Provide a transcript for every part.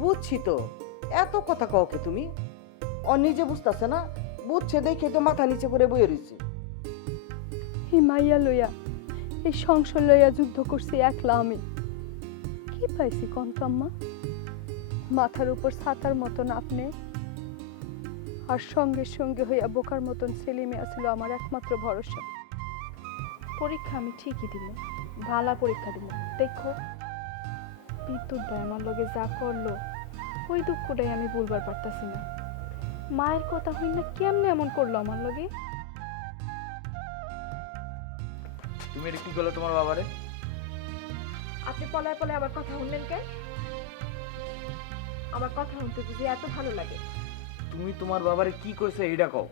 বুঝছি তো, এত কথা কও কে তুমি? ও নিজে বুঝতেছে না, বুঝছে দেখে তো মাথা নিচে করে বয়ে রয়েছে। এই মাইয়া লইয়া, এই সংসার লইয়া যুদ্ধ করছি একলা আমি। কি পাইছি কন্তম্মা? মাথার উপর ছাতার মতন আপনি, আর সঙ্গে সঙ্গে হইয়া বোকার মতন সেলিমে আসিল আমার একমাত্র ভরসা। পরীক্ষা আমি ঠিকই দিব, ভালো পরীক্ষা দিব। দেখো বিদ্যুৎ ভাই আমার লগে যা করলো, ওই দুঃখটাই আমি ভুলবার পারতাছি না। মায়ের কথা হই না কেমনে এমন করলো আমার লগে। তুমি এটা কি করলে তোমার বাবারে? আপনি পলায় পলায় আবার কথা শুনলেন কেন? আমার কথা শুনতে বুঝি এত ভালো লাগে? তুমি তোমার বাবারে কি কইছো এইটা কও।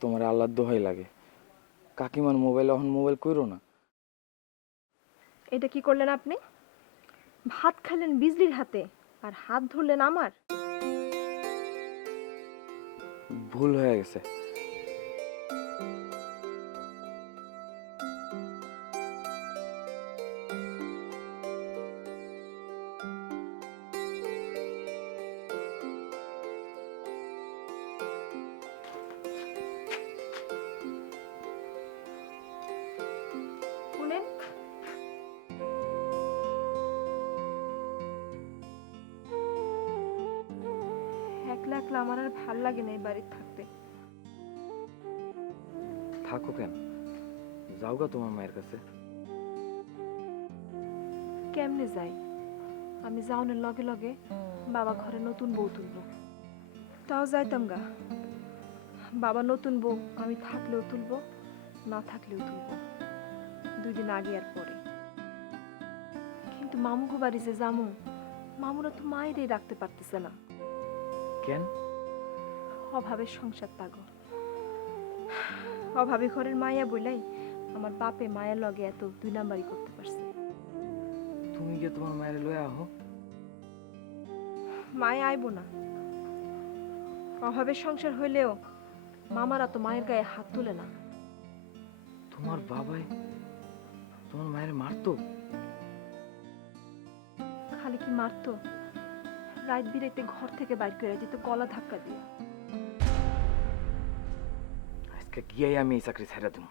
তোমার আল্লাহর দোহাই লাগে, কাকিমার মোবাইল এখন মোবাইল কইরো না। এটা কি করলেন আপনি? ভাত খেলেন বিজলির হাতে আর হাত ধরলেন আমার। ভুল হয়ে গেছে। শুনেন, একলা একলা আমার আর ভাল লাগে না এই বাড়িতে থাকতে। থাকো কেন, যাওগা তোমার মায়ের কাছে। কেমনে যাই? আমি যাওনের লগে লগে বাবা ঘরে নতুন বউ তুলব, তাও যাইতাম গা। বাবা নতুন বউ আমি থাকলেও তুলব, না থাকলেও তুলব, 2 দিন আগে আর পরে। কিন্তু মামুগো বাড়ি যে যামু, মামুরা তো মায়েরই রাখতে পারতেছে না। কেন? অভাবের সংসার তাগো। অভাবে ঘরের মায়া বইলাই আমার বাপে মায়ের লগে এত 2 নাম্বারই করতে পারছে। তুমি গিয়ে তোমার মায়ের লয়ে আহো। মায়ে আইবো না। অভাবের সংসার হইলেও মামারা তো মায়ের গায়ে হাত তুলে না। তোমার বাবাই তোমার মায়ের মারতো? খালি কি মারতো, রাত বিরাইতে ঘর থেকে বাইর করে দিত গলা ধাক্কা দিয়ে। আজকে গিয়াই আমি এই চাকরি ছেড়ে দেবো।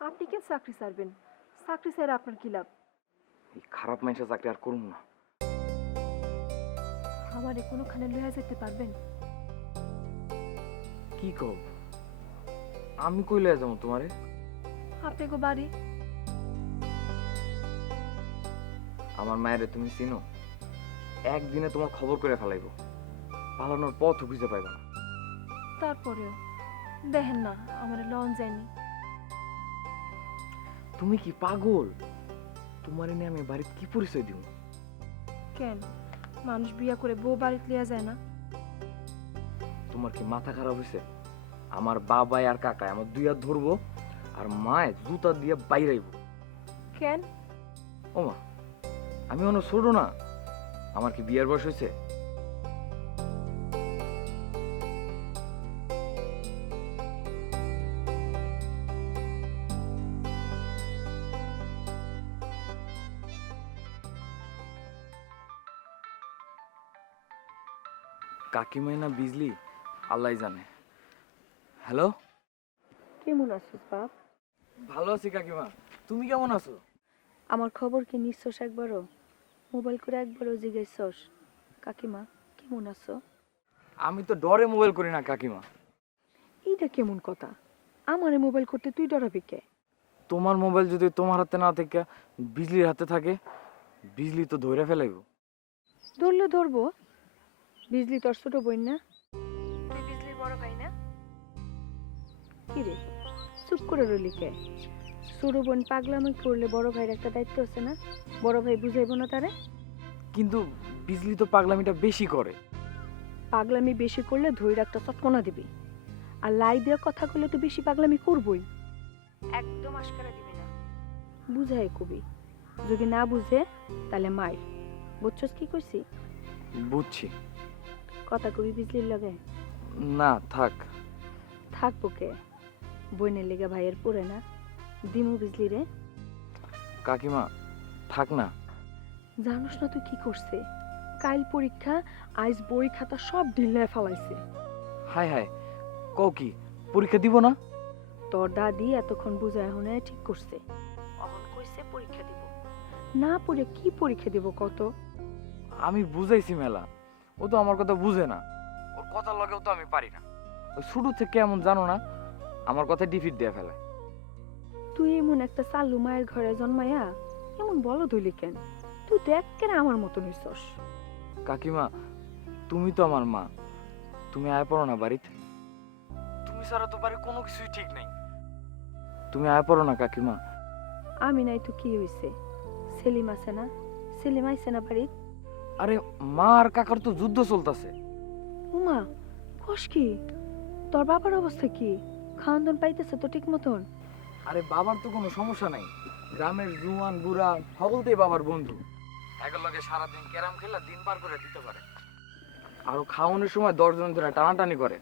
আপনি কেন চাকরি ছাড়বেন? চাকরি ছাড়া আপনার কি লাভ? এই খারাপ মানুষের চাকরি আর করুন না। আমারে কোনোখানে লইয়া যেতে পারবেন? কি কও? আমি কই লয়ে যাবো তোমারে? আপনি গো বাড়ি। আমার মায়েরে তুমি চিনো? একদিনে তোমার খবর করে ফেলাইবো, পালানোর পথ খুঁজে পাইবা না। তারপরেও দেখেন না আমার লন যায়নি। তুমি কি পাগল? তোমার নিয়ে আমি বাড়িতে কি পরিচয় দিব? কেন মানুষ বিয়া করে বউ বাড়িতে লিয়া যায় না? তোমার কি মাথা খারাপ হয়েছে? আমার বাবাই আর কাকাই আমার 2 হাত ধরবো আর মায় জুতা দিয়ে বাইরাইব। কেন? ও মা, আমি অনেক ছোট না, আমার কি বিয়ার বয়স হয়েছে? কাকিমাই না বিজলি, আল্লাহ জানে। হ্যালো, কেমন আছিস বাপ? ভালো আছি কাকিমা, তুমি কেমন আছো? আমার খবর কি নিচ্ছস একবারও? মোবাইল করে একবারও জিজ্ঞাসছস কাকিমা কেমন আছো? আমি তো ডরে মোবাইল করি না কাকিমা। এইটা কেমন কথা? আমারে মোবাইল করতে তুই ডরাবি কে? তোমার মোবাইল যদি তোমার হাতে না থেকে বিজলির হাতে থাকে, বিজলি তো ধরে ফেলাইব। ধরলে ধরবো, বিজলি তোর ছোট বোন না? তুই বিজলির বড় ভাই না? কি রে চুপ করে রইলি কে? ছোট বোন পাগলামি করলে বড় ভাইয়ের একটা দায়িত্ব আছে না? বড় ভাই বুঝাইবো না তারে? কিন্তু বিজলি তো পাগলামিটা বেশি করে। পাগলামি বেশি করলে ধৈর্য একটা চটকনা দিবি, আর লাই দেওয়া কথা করলে তো বেশি পাগলামি করবই। একদম আশকারা দিবি না। বুঝাই কবি, যদি না বুঝে তাহলে মার। বুঝছস কি কইছি? বুঝছি। কথা কবি বিজলির লগে? না থাক। থাকবো কে? বইনের লেগে ভাইয়ের পড়ে না? দিমু বিজলি রে? কাকিমা থাক না। জানোস না তুই কি করছে? কাল পরীক্ষা, আজ বই খাতা সব ঢিলায় ফেলাইছে। হায় হায়, কও কি পরীক্ষা দিব না? তোর দাদি এতক্ষণ বুঝায় শুনে ঠিক করছে, অহন কইছে পরীক্ষা দিব। না পড়ে কি পরীক্ষা দিব কত? আমি বুঝাইছি মেলা, ও তো আমার কথা বুঝে না। ওর কথা লাগেও তো আমি পারি না। ওই শুরু থেকে এমন জানো না, আমার কথা ডিফিট দিয়ে ফেলে। তুই এমন একটা চালু মায়ের ঘরে জন্মায়া এমন বলো ধইলি কেন? তুই দেখ কেন আমার মতন হইছস। কাকিমা, তুমি তো আমার মা, তুমি আয় পড়ো না বাড়িতে। তুমি ছাড়া তো বাড়ির কোনো কিছুই ঠিক নেই। তুমি আয় পড়ো না কাকিমা। আমি নাই তো কি হইছে? সেলিম আছে না? সেলিম আইছে না বাড়িত? আরে মা আর কাকার তো যুদ্ধ চলতেছে। উমা, কস কি? তোর বাবার অবস্থা কি? খাওয়ান দাওয়ান পাইতেছে তো ঠিক মতন? আরে বাবার তো কোনো সমস্যা নাই। গ্রামের জুয়ান বুড়া সকলতেই বাবার বন্ধু। একের লগে সারাদিন ক্যারাম খেলা দিন পার করে দিতে পারে। আরো খাওয়ানোর সময় 10 জন ধরে টানাটানি করে।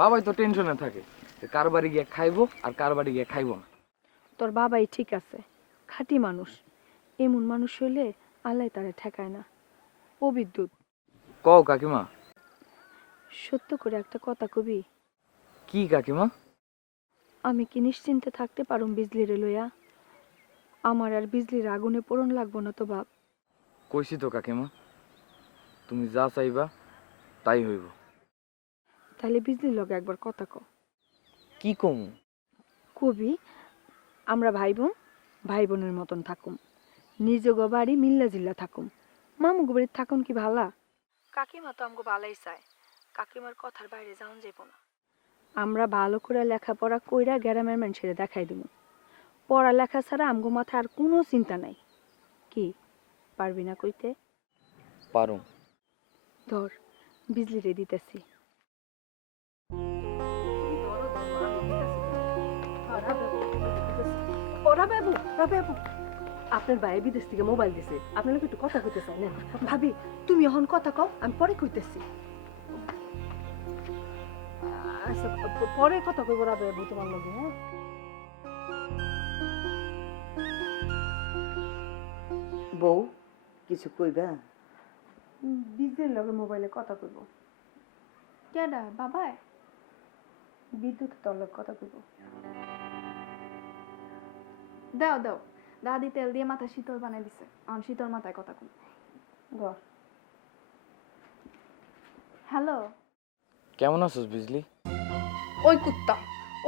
বাবাই তো টেনশনে থাকে যে কার বাড়ি গিয়ে খাইবো আর কার বাড়ি গিয়ে খাইবো না। তোর বাবাই ঠিক আছে, খাঁটি মানুষ। এমন মানুষ হইলে আল্লাহ তারে ঠেকায় না। ও বিদ্যুৎ, কও কাকিমা। সত্য করে একটা কথা কবি? কি কাকিমা? আমি কি নিশ্চিন্তে থাকতে পারুম বিজলিরে লইয়া? আমার আর বিজলির আগুনে পোড়ন লাগবো না তো বাপ? কইছি তো কাকিমা, তুমি যা চাইবা তাই হইব। তাহলে বিজলির লগে একবার কথা কও। কি কমু? কবি, আমরা ভাই বোনের মতন থাকুম, নিজ গো বাড়ি মিল্লা জিল্লা থাকুম। মামু গো বাড়িতে থাকুন কি ভালা? কাকিমা তো আমগো ভালাই চায়, কাকিমার কথার বাইরে যাওন যাইব না। আমরা ভালো করে লেখাপড়া কইরা গ্রামের মানুষের দেখাই দিব। পড়ালেখা ছাড়া আমগো মাথায় আর কোনো চিন্তা নাই। কি পারবি না কইতে? পারো। ধর, বিজলিরে দিতেছি। আপনার ভাই বিদেশ থেকে মোবাইল দিছে, আপনার লোক একটু কথা কইতে চাই না। ভাবি, তুমি এখন কথা কও, আমি পরে কইতেছি। আচ্ছা, পরে কথা কইব রাবে বাবু তোমার লগে। হ্যাঁ, বউ কিছু কইবা? বিদ্যুতের লগে মোবাইলে কথা কইব। কেডা বাবাই? বিদ্যুৎ তোর লগে কথা কইব। দাও দাও, দাদি তেল দিয়ে মাথা শীতল বানাই দিছে, এখন শীতল মাথায় কথা কই। ধর। হ্যালো। কেমন আছিস বিজলি? ওই কুত্তা,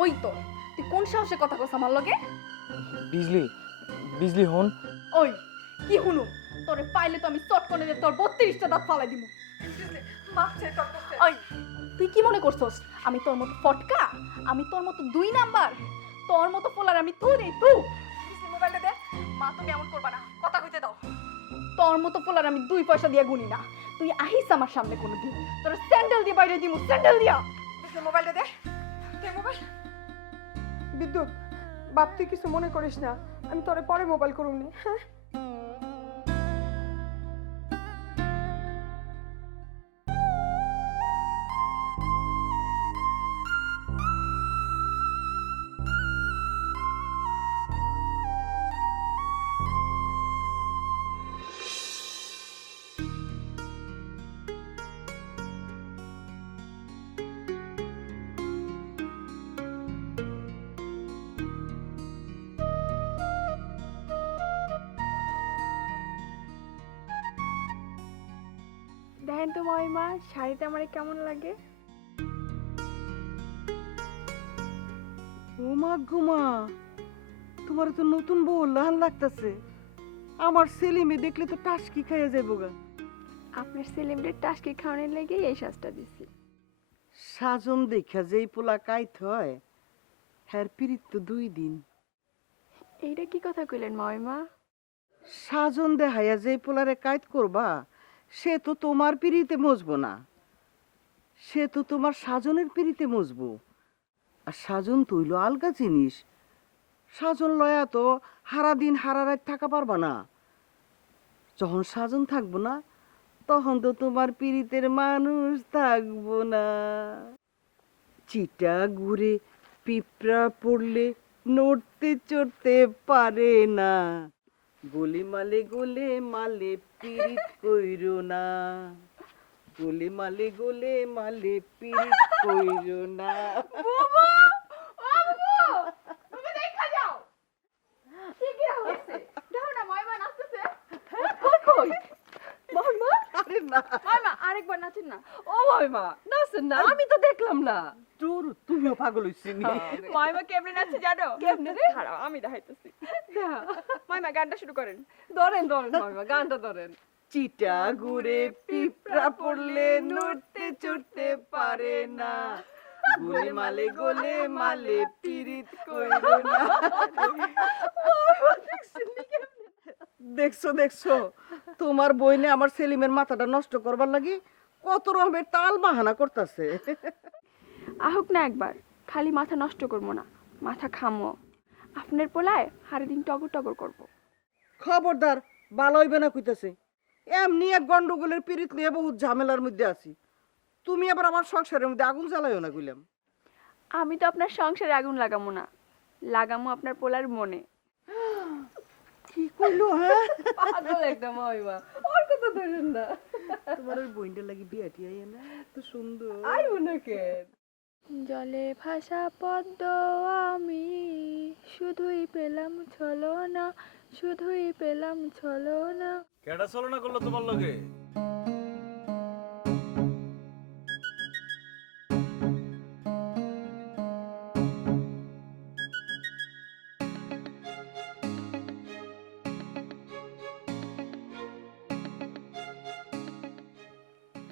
ওই তো, তুই কোন সাহসে কথা কস আমার লগে? বিজলি, বিজলি হন। ওই কি হুনু, তোরে পাইলে তো আমি চট করে দিয়ে তোর 32টা দাঁত ফালাই দিমু। ওই তুই কি মনে করছস আমি তোর মতো ফটকা? আমি তোর মতো 2 নাম্বার? তোর মতো ফলার আমি তুই রে তুই। মোবাইলটা দে। মা তুমি এমন করবা না, কথা কইতে দাও। তোর মতো ফলার আমি 2 পয়সা দিয়ে গুনি না। তুই আহিস আমার সামনে কোনোদিন, তোর স্যান্ডেল দিয়ে বাইরে দিমু, স্যান্ডেল দিয়া। মোবাইলটা দে, দে মোবাইল। বিদ্যুৎ, বাপ তুই কিছু মনে করিস না, আমি তোরে পরে মোবাইল করুম নি। হ্যাঁ, দেখেন তো মহিমা, শাড়িটা আমার কেমন লাগে? ওমা গুমা, তোমার তো নতুন বউ লাল লাগতেছে। আমার সেলিমে দেখলে তো টাসকি খাইয়া যাইব গা। আপনার সেলিব্রেট টাস্কি খাওয়ানোর লেগে এই সাজটা দিছি। সাজন দেখা যেই পোলা কাইত হয়, হ্যার পিরিত তো 2 দিন। এইটা কি কথা কইলেন মহিমা? সাজন দেখাইয়া যেই পোলারে কাইত করবা, সে তো তোমার পিরিতে মজবো না, সে তো তোমার সাজনের পিরিতে মজবো। আর সাজন তৈল আলগা জিনিস। সাজন লয়া তো হারা দিন হারা রাত থাকা পারবা না। যখন সাজন থাকবো না, তখন তো তোমার পিরিতের মানুষ থাকবো না। চিটা ঘুরে পিঁপড়া পড়লে নড়তে চড়তে পারে না। গোলে মালে পিরিত কইরো না, গোলে মালে পিরিত কইরো না। আরে না, আরেকবার নাচেন না। ও মাইমা নাচেন না, আমি তো দেখলাম না। তোর তুমিও পাগল হইছিস নি? মাইমা কেমনে নাচছে জানো? কেমনে রে? খারাপ, আমি দেখাইতেছি। মাইমা গানটা শুরু করেন। ধরেন ধরেন মাইমা, গানটা ধরেন। চিটা ঘুরে পিঁপড়া পড়লে নড়তে চড়তে পারে না, গোলে মালে পিরিত কইরো না। দেখছো দেখছো, তোমার বইনে আমার সেলিমের মাথাটা নষ্ট করবার লাগি কত রকমের তাল বাহানা করতেছে। আহুক না একবার, খালি মাথা নষ্ট করবো না, মাথা খামো। আপনার পোলায় হারে দিন টগর টগর করবো। খবরদার, ভালো হইবে না কইতাছে। এমনি এক গন্ডগোলের পিরিত নিয়ে বহুত ঝামেলার মধ্যে আছি, তুমি আবার আমার সংসারের মধ্যে আগুন জ্বালাইও না কইলাম। আমি তো আপনার সংসারে আগুন লাগামো না, লাগামো আপনার পোলার মনে। কি কইলো? হ্যাঁ, পাগল একটা মাইমা, ওর কথা ধরেন না। তোমার ওই বইনটার লাগি বিয়া টিয়া না, এত সুন্দর। আই ওনাকে জলে ভাসা পদ্ম আমি শুধুই পেলাম ছলনা, শুধুই পেলাম ছলনা। কেডা চলনা করলো তোমার লগে?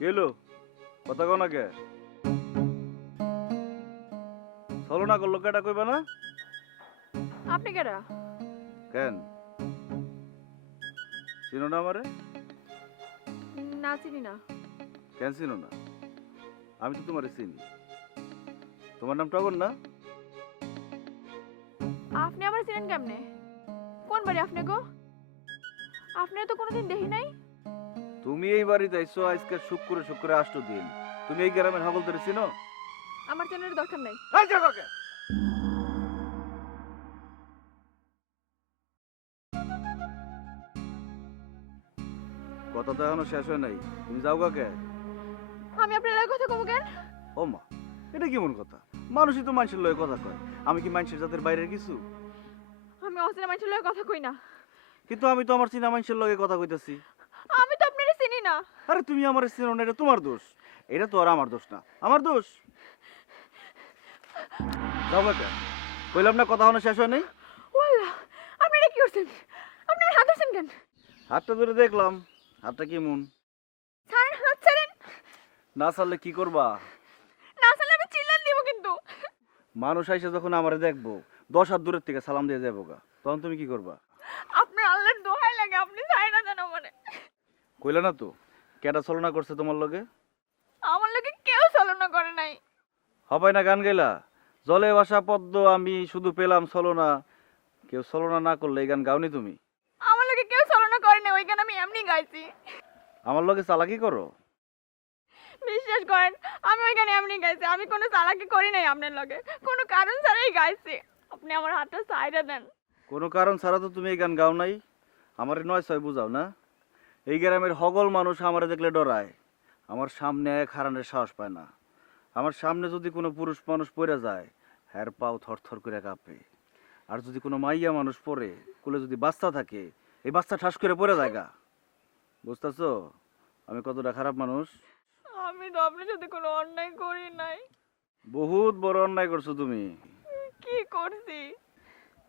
কেলো কথা কও না কে? চলনা করলো কেডা কইবা না? আপনি কেডা? কেন চিনো না আমারে? না চিনি না। কেন চিনো না? আমি তো তোমারে চিনি। তোমার নাম টগর না? আপনি আমার চিনেন কেমনে? কোন বাড়ি আপনি গো? আপনি তো কোনোদিন দেখি নাই। তুমি এই বাড়িতে আইছো আজকে শুক্রে 8 দিন। তুমি এই গ্রামের হাগল ধরে চিনো? আমার চেনার দরকার নাই। এই জায়গা কে? কথা তো এখনো শেষ হয় নাই, তুমি যাও কে? আমি আপনার লগে কথা কব কেন? ও মা, এটা কেমন কথা? মানুষই তো মানুষের লগে কথা কয়, আমি কি মানুষের জাতের বাইরের কিছু? আমি অচেনা মানুষের লগে কথা কই না। কিন্তু আমি তো আমার চিনা মানুষের লগে কথা কইতাছি। আমি তো আপনারে চিনি না। আরে তুমি আমার চিনো না, এটা তোমার দোষ। এটা তো আর আমার দোষ না, আমার দোষ। যাও কে? কইলাম না কথা এখনো শেষ হয় নাই। ওয়াল্লা, আপনি এটা কি করছেন? আপনি আমার হাত ধরছেন কেন? হাতটা ধরে দেখলাম, হাতটা কেমন। ছাড়েন, হাত ছাড়েন। না ছাড়লে কি করবা? না ছাড়লে আমি চিল্লান দিব কিন্তু। মানুষ আইসে যখন আমারে দেখবো 10 হাত দূরের থেকে সালাম দিয়ে যাবো গা, তখন তুমি কি করবা? আপনার আল্লাহর দোহাই লাগে, আপনি ছাড়েন না জানো মানে। কইলা না তো কেডা ছলনা করছে তোমার লগে? আমার লগে কেউ ছলনা করে নাই। হবাই না গান গাইলা, জলে ভাসা পদ্ম আমি শুধু পেলাম ছলনা। কেউ ছলনা না করলে এই গান গাওনি তুমি? আমার লগে কেউ ছলনা করে নাই, ওই গান আমি এমনি গাইছি। আমার লগে চালাকি করো? বিশ্বাস করেন, আমি ওই গানে এমনি গাইছি, আমি কোনো চালাকি করি নাই আপনার লগে, কোনো কারণ ছাড়াই গাইছি। আপনি আমার হাতটা সাইডে দেন। কোনো কারণ ছাড়া তো তুমি এই গান গাও নাই। আমারে 9-6 বুঝাও না। এই গ্রামের হগল মানুষ আমারে দেখলে ডরায়, আমার সামনে এক হারানোর সাহস পায় না। আমার সামনে যদি কোনো পুরুষ মানুষ পড়ে যায়, হ্যার পাও থরথর করে কাঁপে। আর যদি কোনো মাইয়া মানুষ পড়ে, কোলে যদি বাচ্চা থাকে, এই বাচ্চা ঠাস করে পড়ে যায় গা। বুঝতেছো আমি কতটা খারাপ মানুষ? আমি তো আপনার সাথে কোনো অন্যায় করি নাই। বহুত বড় অন্যায় করছো তুমি। কি করছি?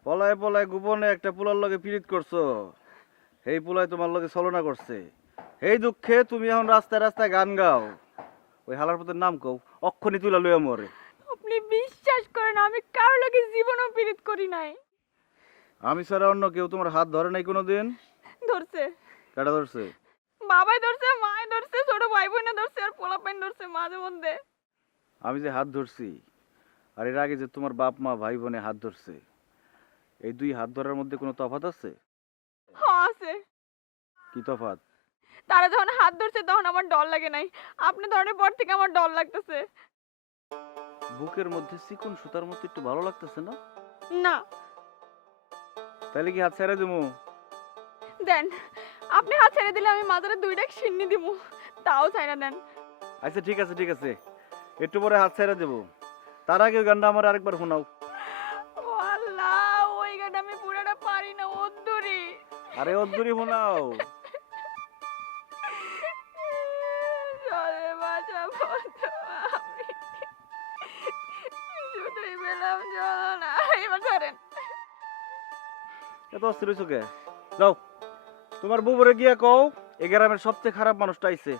পলায় পলায় গোপনে একটা পোলার লগে পীড়িত করছো। এই পোলায় তোমার লগে ছলনা করছে। এই দুঃখে তুমি এখন রাস্তায় রাস্তায় গান গাও। ওই হালার পথের নাম কও, অক্ষণি তুলা লইয়া মরে। আপনি বিশ্বাস করেন, আমি কারো লগে জীবনও পীড়িত করি নাই। আমি ছাড়া অন্য কেউ তোমার হাত ধরে নাই কোনোদিন? ধরছে কাটা ধরছে? বাবাই ধরছে, মায় ধরছে, ছোট ভাই বোনে ধরছে, আর পোলাপাইন ধরছে মাঝে মধ্যে। আমি যে হাত ধরছি, আর এর আগে যে তোমার বাপ মা ভাই বোনে হাত ধরছে, এই দুই হাত ধরার মধ্যে কোনো তফাৎ আছে? হ্যাঁ আছে। কি তফাৎ? তারা যখন হাত ধরছে তখন আমার ডর লাগে নাই, আপনি ধরনের পর থেকে আমার ডর লাগতেছে। বুকের মধ্যে চিকন সুতার মতো একটু ভালো লাগতেছে না? না। তাহলে কি হাত ছেড়ে দেবো? দেন, আপনি হাত ছেড়ে দিলে আমি মাথারে 2টা সিন্নি দিব, তাও ছাইরা দেন। আচ্ছা ঠিক আছে ঠিক আছে, একটু পরে হাত ছেড়ে দেবো। তার আগে ওই গানটা আমার আরেকবার শোনাও। ও আল্লাহ, ওই গান আমি পুরাটা পারি না, অদ্দুরি। আরে অদ্দুরি শোনাও। জলে বাঁচা বন্ধু আমি, শুধুই পেলাম জল। এবার ধরেন। এত অস্থির হইছো কে? যাও, তোমার বুবুরে গিয়া কও এই গ্রামের সবচেয়ে খারাপ মানুষটা আইছে,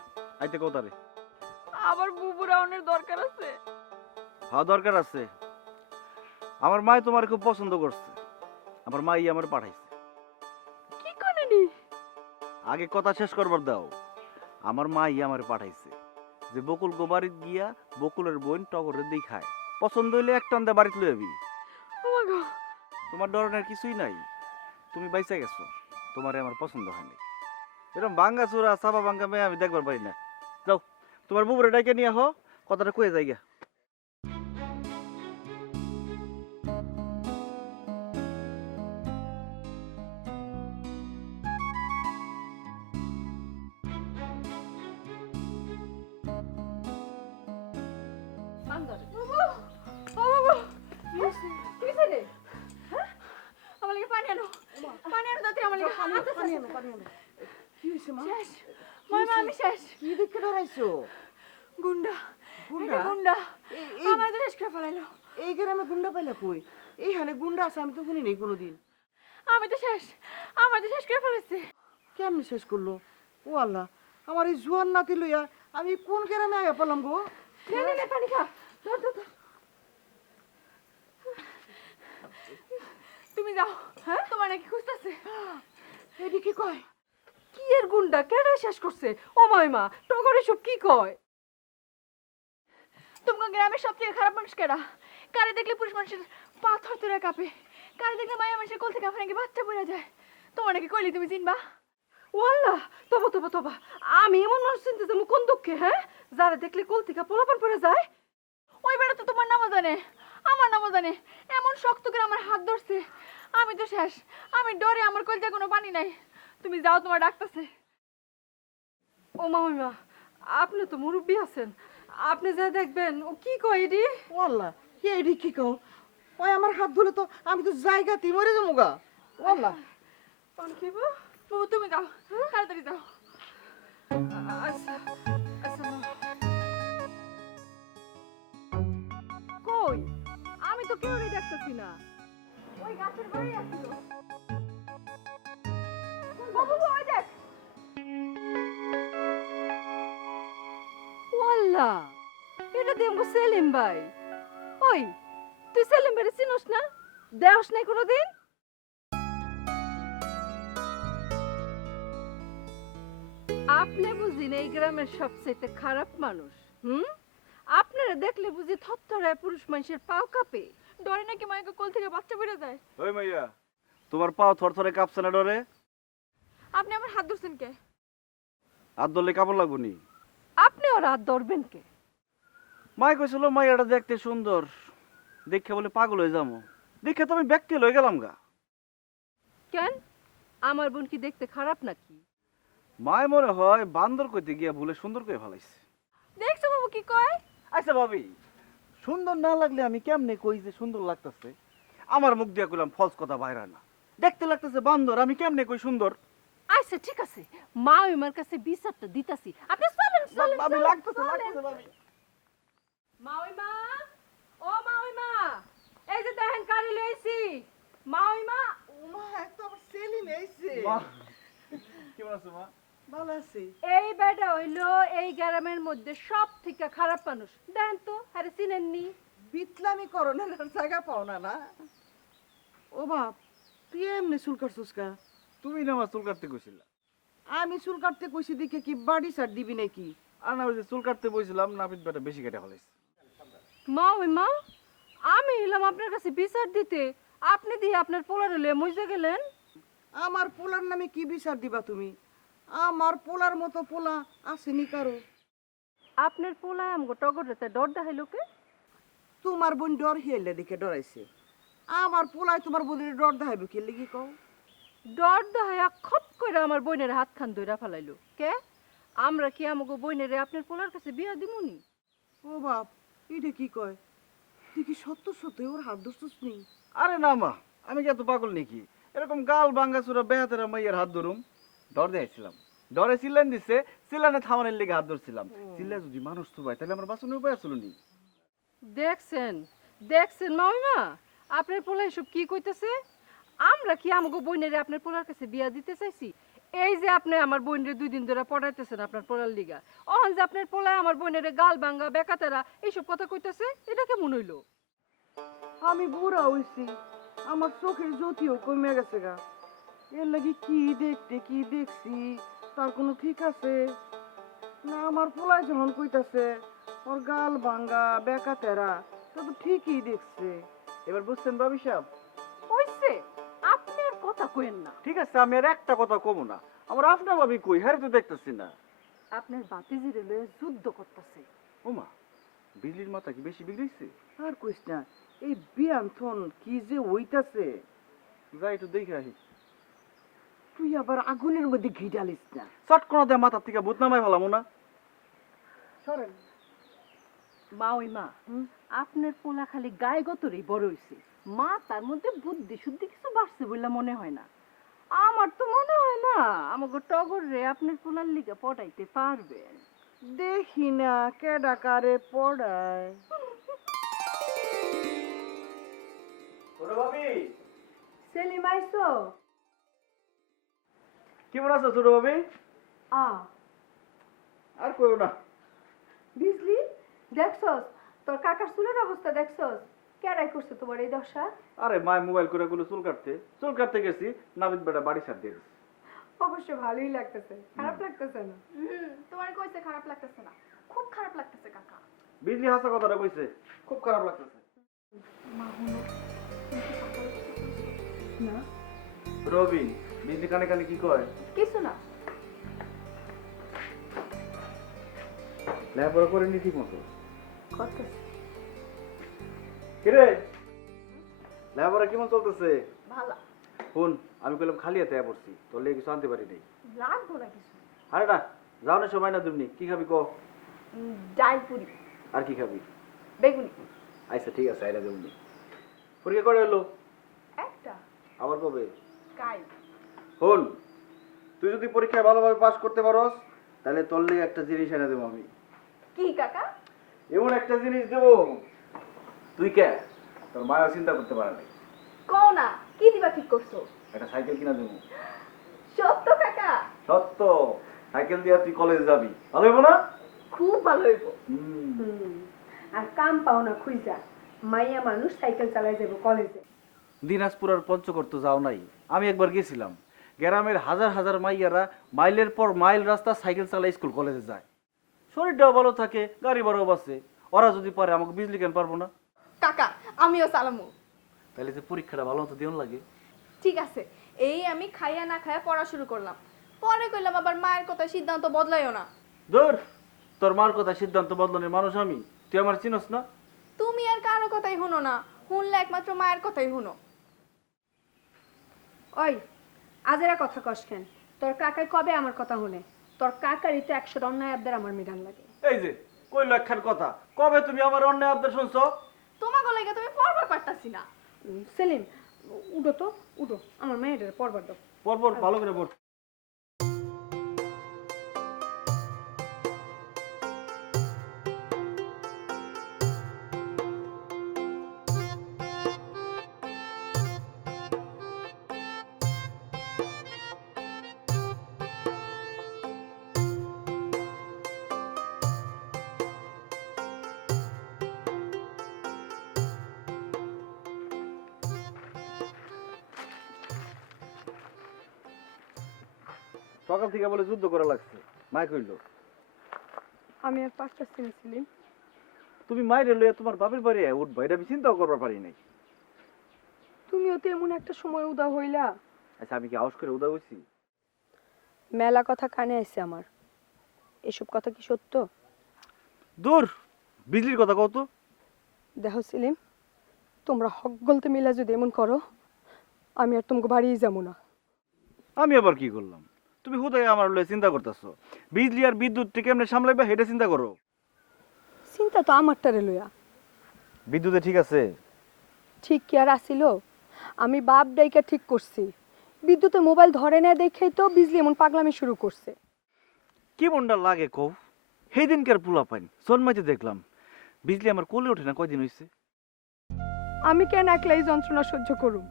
আইতে কও তারে। আবার বুবু রাউনের দরকার আছে। হ্যাঁ দরকার আছে। আমার মাই তোমার খুব পছন্দ করছে, আমার মাই আমার পাঠাইছে। কি করেনি? আগে কথা শেষ করবার দাও। আমার মাই আমার পাঠাইছে যে বকুল গোবারিত গিয়া বকুলের বোন টগরের দেখায়, পছন্দ হইলে এক টান দে বাড়িতে লই আবি। ও মা গো, তোমার ডরনের কিছুই নাই, তুমি বাইসা গেছো, তোমারে আমার পছন্দ হয়নি। এরকম ভাঙ্গা চূড়া চাপা ভাঙ্গা মেয়ে আমি দেখবার পারি না। যাও, তোমার বুবুরে ডাইকে নিয়ে আহ, কথাটা কয়ে যাই গা। আমার লাগে পানি আনো, পানি আনো তাতে আমার লাগে। কি হইছে মা? শেষ মামা, আমি শেষ। কি দেখে ডরাইছো? গুন্ডা, গুন্ডা? এটা গুন্ডা এই আমার তো শেষ করে ফেলাইলো। এই গ্রামে গুন্ডা পাইলা কই? এইখানে গুন্ডা আছে আমি তো শুনি নাই কোনোদিন। আমি তো শেষ, আমার তো শেষ করে ফেলেছে। কেমনে শেষ করলো? ও আল্লাহ, আমার এই জোয়ান নাতি লইয়া আমি কোন গ্রামে আয়া পেলাম গো? নে নে নে, পানি খা, ধর ধর ধর। তুমি যাও, হ্যাঁ তোমার নাকি খুঁজতেছে। এটি কি কয়? কি এর গুন্ডা কেডা শেষ করছে? ও মাইমা, টগর এসব কি কয়? তোমার গ্রামের সবথেকে খারাপ মানুষ কেডা? কারে দেখলে পুরুষ মানুষের পা থরথরে কাঁপে, কারে দেখলে মায়া মানুষের কোল থেকে আপনার নাকি বাচ্চা পড়ে যায়। তোমার নাকি কইলি তুমি চিনবা? ও আল্লাহ, তবা তবা তবা, আমি এমন মানুষ চিনতে যাবো কোন দুঃখে? হ্যাঁ, যারা দেখলে কোল থেকে পোলাপান পড়ে যায়। ওই বেড়া তো তোমার নামও জানে, আমার নামও জানে, এমন শক্ত করে আমার হাত ধরছে, আমি তো শেষ। আমি ডরে আমার কলজায় কোনো পানি নাই। তুমি যাও, তোমার ডাকতেছে। ও মাইমা, আপনি তো মুরব্বী আছেন, আপনি যা দেখবেন ও কি কয় এডি? ও আল্লাহ, এটি কি কও? ওই আমার হাত ধরে তো আমি তো জায়গাতেই মরে যাবো গা। ও আল্লাহ, পান খাইব? তুমি যাও, তাড়াতাড়ি যাও। আচ্ছা আচ্ছা মা। কই, আমি তো কেউই দেখতেছি না। ওই গাছের বাড়ি আসিল। বাবু, ওই দেখ। ওয়াল্লা, এটা দিয়ে আমাকে সেলিম ভাই। ওই, তুই সেলিম ভাইরে চিনোস না? দেওস নাই কোনোদিন? আপনি বুঝি না এই গ্রামের সবচেয়ে খারাপ মানুষ? হুম, আপনারা দেখলে বুঝি থরথরায় পুরুষ মানুষের পাও কাঁপে। ডরে নাকি মায়ের কোল থেকে বাচ্চা বেড়ে যায়। ওই মাইয়া, তোমার পাও থরথরে কাঁপছে না ডরে? আপনি আমার হাত ধরছেন কে? হাত ধরলে কাপড় লাগুনি? আপনি ওর হাত ধরবেন কে? মাই কইছিল মাইয়াটা দেখতে সুন্দর, দেখে বলে পাগল হয়ে যাবো, দেখে তো আমি ব্যাগকে লয়ে গেলাম গা। কেন, আমার বোন কি দেখতে খারাপ নাকি? মায় মনে হয় বান্দর কইতে গিয়া ভুলে সুন্দর করে ফেলাইছে। দেখছো বাবু কি কয়? আচ্ছা ভাবি, সুন্দর না লাগলে আমি কেমনে কই যে সুন্দর লাগতেছে? আমার মুখ দিয়া কইলাম ফলস কথা বাইরা না, দেখতে লাগতেছে বান্দর, আমি কেমনে কই সুন্দর? আচ্ছা ঠিক আছে, মা আমার কাছে বিচারটা দিতাছি। আপনি চলেন চলেন ভাবি চলেন, লাগতেছে চলেন। লাগতেছে ভাবি। মাউইমা, ও মাউইমা, এই যে দেখেন কারি লইছি। মাউইমা, ওমা, তো আমার সেলিম আইছে। মা, কেমন আছো মা? ভালো আছি। এই বেটা হইলো এই গ্রামের মধ্যে সব থেকে খারাপ মানুষ। দেখেন তো, আরে চিনেননি? বিতলামি করো না, জায়গা পাও না না। ও বাপ, তুই এমনি চুল কাটছিস কা? তুমি না আমার চুল কাটতে কইছিলা। আমি চুল কাটতে কইছি দেখে কি বাড়ি সার দিবি নাকি? আর না ওই যে চুল কাটতে বইছিলাম, নাপিত বেটা বেশি কেটে ফেলাইছে। মাউইমা, আমি এলাম আপনার কাছে বিচার দিতে, আপনি দিয়ে আপনার পোলারে লয়ে মইজা গেলেন। আমার পোলার নামে কি বিচার দিবা তুমি? আমার পোলার মতো পোলা আসেনি কারো। আপনার পোলায় আমগো টগরতে ডর দেখাইলো কে? তোমার বোন ডর হিয়ালে দেখে ডরাইছে। আমার পোলায় তোমার বোনের ডর দেখাইবে কে লিগি কও? ডর দেখাইয়া খপ করে আমার বোনের হাত খান ধইরা ফেলাইলো কে আমরা কি আমাকে বোনের আপনার পোলার কাছে বিয়া দিমুনি ও বাপ এটা কি কয় তুই কি সত্য সত্যি ওর হাত ধরছিস নি? আরে না মা, আমি কি এত পাগল নাকি? এরকম গাল ভাঙ্গাচোরা বেহাতেরা মাইয়ের হাত ধরুম? ডর দিয়েছিলাম, ডরে চিল্লান দিছে, চিল্লানে থামানোর লেগে হাত ধরছিলাম। চিল্লা যদি মানুষ তো ভাই তাহলে আমার বাঁচানোর উপায় আসলো নি। দেখছেন দেখছেন মামিমা আপনার পোলা এসব কি কইতেছে আমরা কি আমাকে বোনের আপনার পোলার কাছে বিয়া দিতে চাইছি এই যে আপনি আমার বোনের 2 দিন ধরে পড়াইতেছেন আপনার পোলার লিগা অহন যে আপনার পোলা আমার বোনের গাল ভাঙ্গা বেকাতেরা এইসব কথা কইতেছে এটা কেমন হইলো আমি বুড়া হইছি, আমার চোখের জ্যোতিও কমে গেছে গা। এর লাগি কি দেখতে কি দেখছি তার কোনো ঠিক আছে না? আমার পোলায় যখন কইতাছে ওর গাল ভাঙ্গা বেকা তেরা, তা তো ঠিকই দেখছে। এবার বুঝছেন ভাবি সাহেব? হইছে আপনি আর কথা কইেন না ঠিক আছে, আমি আর একটা কথা কমু না। আমার আপনার ভাবি কই, হ্যাঁ তো দেখতেছি না। আপনার বাতিজিরে লয়ে যুদ্ধ করতেছে ওমা, বিজলির মাথা কি বেশি বিগড়েছে? আর কইস না, এই বিয়ান্থন কি যে হইতাছে। যাই একটু দেখে আসি। তুই আবার আগুনের মধ্যে ঘি ঢালিস না। চট করে দেয় মাথার থেকে ভূত নামাই ফেলামো না। সরেন। মা ওই মা আপনার পোলা খালি গায়ে গতরেই বড় হইছে মা তার মধ্যে বুদ্ধি শুদ্ধি কিছু বাড়ছে বলে মনে হয় না আমার তো মনে হয় না আমাকে টগর রে আপনার পোলার লিগা পড়াইতে পারবেন দেখি না কেডা কারে পড়ায়। ছোট ভাবি, সেলিম আইছো? কেমন আছো ছোট ভাবি? আর কইও না। বিজলি দেখছস তোর কাকার চুলের অবস্থা দেখছস? কেডাই করছে তোমার এই দশা? আরে মায় মোবাইল করে গুলো চুল কাটতে গেছি, নাবিদ বেটা বাড়ি ছাড় দিয়ে গেছে। অবশ্য ভালোই লাগতেছে, খারাপ লাগতেছে না। তোমার কইছে খারাপ লাগতেছে না, খুব খারাপ লাগতেছে কাকা। বিজলি হাসা কথাটা কইছে, খুব খারাপ লাগতেছে। না রবি, বিজলি কানে কানে কি কয়? কিছু না। লেখাপড়া করে নি ঠিক মতো? করতেছে। কিরে, লেখাপড়া কেমন চলতেছে? ভালো শুন, আমি কইলাম খালি হাতে পড়ছি, তোর লেগে কিছু আনতে পারি নাই। লাগবো না কিছু। আরে না, যাও না সময় না তুমি, কি খাবি ক? ডাল পুরি আর কি খাবি? বেগুনি আচ্ছা ঠিক আছে, আইরা দেবনি। পরীক্ষা করে এলো? একটা আবার কবে? কাই শোন, তুই যদি পরীক্ষায় ভালোভাবে পাস করতে পারস তাহলে তোর লেগে একটা জিনিস এনে দেবো আমি। কি কাকা? এমন একটা জিনিস দেবো তুই কে তোর মায়া চিন্তা করতে পারে না। কও না কি দিবা ঠিক করছো? একটা সাইকেল কিনা দেবো। সত্য কাকা? সত্য, সাইকেল দিয়ে তুই কলেজে যাবি, ভালো হইব না? খুব ভালো হইব। আর কাম পাও না খুইজা, মাইয়া মানুষ সাইকেল চালাই যাবো কলেজে। দিনাজপুর আর পঞ্চগড় তো যাও নাই, আমি একবার গেছিলাম। গ্রামের হাজার হাজার মাইয়ারা মাইলের পর মাইল রাস্তা সাইকেল চালাই স্কুল কলেজে যায়। শরীরটাও ভালো থাকে, গাড়ি ভাড়াও বাঁচে। ওরা যদি পারে আমাকে বিজলি কেন পারবো না? কাকা আমিও চালামু। তাহলে যে পরীক্ষাটা ভালো মতো দিন লাগে। ঠিক আছে, এই আমি খাইয়া না খাইয়া পড়া শুরু করলাম, পরে কইলাম আবার মায়ের কথা সিদ্ধান্ত বদলাইও না। ধর, তোর মার কথা সিদ্ধান্ত বদলানোর মানুষ আমি, তুই আমার চিনস না? তুমি আর কারো কথাই শুনো না, শুনলে একমাত্র মায়ের কথাই শুনো। ওই আজেরা কথা কস কেন? তোর কাকাই কবে আমার কথা শুনে? তোর কাকারই তো 100 অন্যায় আবদার আমার মিডান লাগে। এই যে কইলো একখান কথা, কবে তুমি আমার অন্যায় আবদার শুনছো? তোমাকে লাগে তুমি পড়বার পারতাছি না। সেলিম উঠো তো, উঠো, আমার মেয়েদের পড়বার দাও। পর ভালো করে পড়। সকাল থেকে বলে যুদ্ধ করা লাগছে, মাই কইলো। আমি আর পারতেছি না সেলিম। তুমি মাইরে লইয়া তোমার বাপের বাড়ি উঠবা, এটা আমি চিন্তাও করবার পারি নাই। তুমিও তো এমন একটা সময় উদা হইলা। আচ্ছা আমি কি আউস করে উদা হইছি? মেলা কথা কানে আইছে আমার, এসব কথা কি সত্য? দূর, বিজলির কথা কও তো। দেখো সেলিম, তোমরা হক গলতে মিলা যদি এমন করো, আমি আর তোমাকে বাড়িয়ে যাবো না। আমি আবার কি করলাম? তুমি হুদাই আমার লয়ে চিন্তা করতেছো। বিজলি আর বিদ্যুৎ কেমনে সামলাইবা সেটা চিন্তা করো। চিন্তা তো আমারটারে লইয়া। বিদ্যুতে ঠিক আছে? ঠিক কি আর আসিল? আমি বাপ ডাইকা ঠিক করছি। বিদ্যুতে মোবাইল ধরে না দেখেই তো বিজলি এমন পাগলামি শুরু করছে। কি মনটা লাগে কও? সেই দিনকার পোলা পাইন জন্মাইতে দেখলাম, বিজলি আমার কোলে ওঠে না। কয়দিন হইছে? আমি কেন একলা এই যন্ত্রণা সহ্য করুম?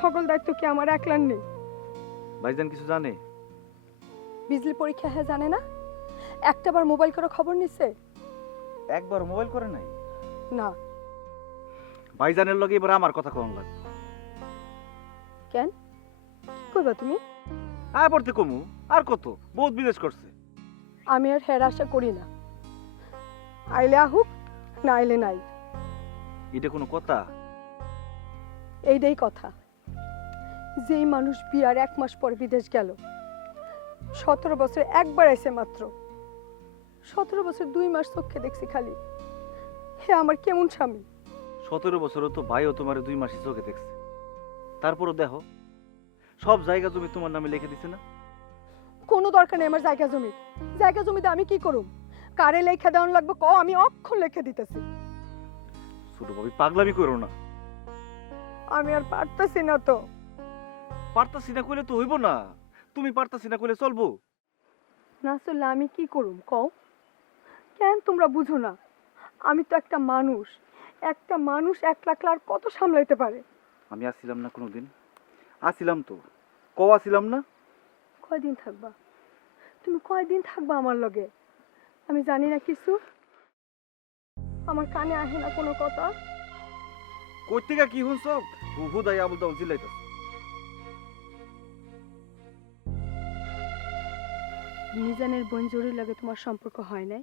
সকল দায়িত্ব কি আমার একলার নেই? ভাইজান কিছু জানে? বিজলি পরীক্ষা হ্যাঁ জানে না? একটাবার মোবাইল করে খবর নিছে? একবার মোবাইল করে নাই। না। ভাইজানের লগে এবার আমার কথা কম লাগবে। কেন? কি করবা তুমি? আয় পড়তে কমু আর কত, বহুত বিদেশ করছে। আমি আর হের আশা করি না। আইলে আহুক, না আইলে নাই। এটা কোনো কথা? এইটাই কথা। যেই মানুষ বিয়ার 1 মাস পর বিদেশ গেল, 17 বছরে একবার আইছে মাত্র। 17 বছর 2 মাস চোখে দেখছি খালি। হে আমার কেমন স্বামী! 17 বছরও তো ভাইও তোমার 2 মাসই চোখে দেখছে। তারপরও দেখো, সব জায়গা জমি তোমার নামে লিখে দিছে না? কোনো দরকার নেই আমার জায়গা জমি। জায়গা জমিতে আমি কি করুম? কারে লেখা দেওয়ান লাগবে ক, আমি অক্ষর লিখে দিতেছি। ছোট ভাবি পাগলামি করো না। আমি আর পারতাছি না তো। পারতাছি না কইলে তো হইব না। তুমি পারতাছি না কইলে চলবো? না চললে আমি কি করুম কও? কেন তোমরা বুঝো না? আমি তো একটা মানুষ। একটা মানুষ একলা একলা আর কত সামলাইতে পারে? আমি আসছিলাম না কোনোদিন? আসছিলাম তো। আসছিলাম না? কয়দিন থাকবা? তুমি কয়দিন থাকবা আমার লগে? আমি জানি না কিছু। আমার কানে আসে না কোনো কথা। কই থেকে কি শুনছ? হুদাই আবুল তাবুল চিল্লাইতাছ। মিজানের বোন জরুর লগে তোমার সম্পর্ক হয় নাই?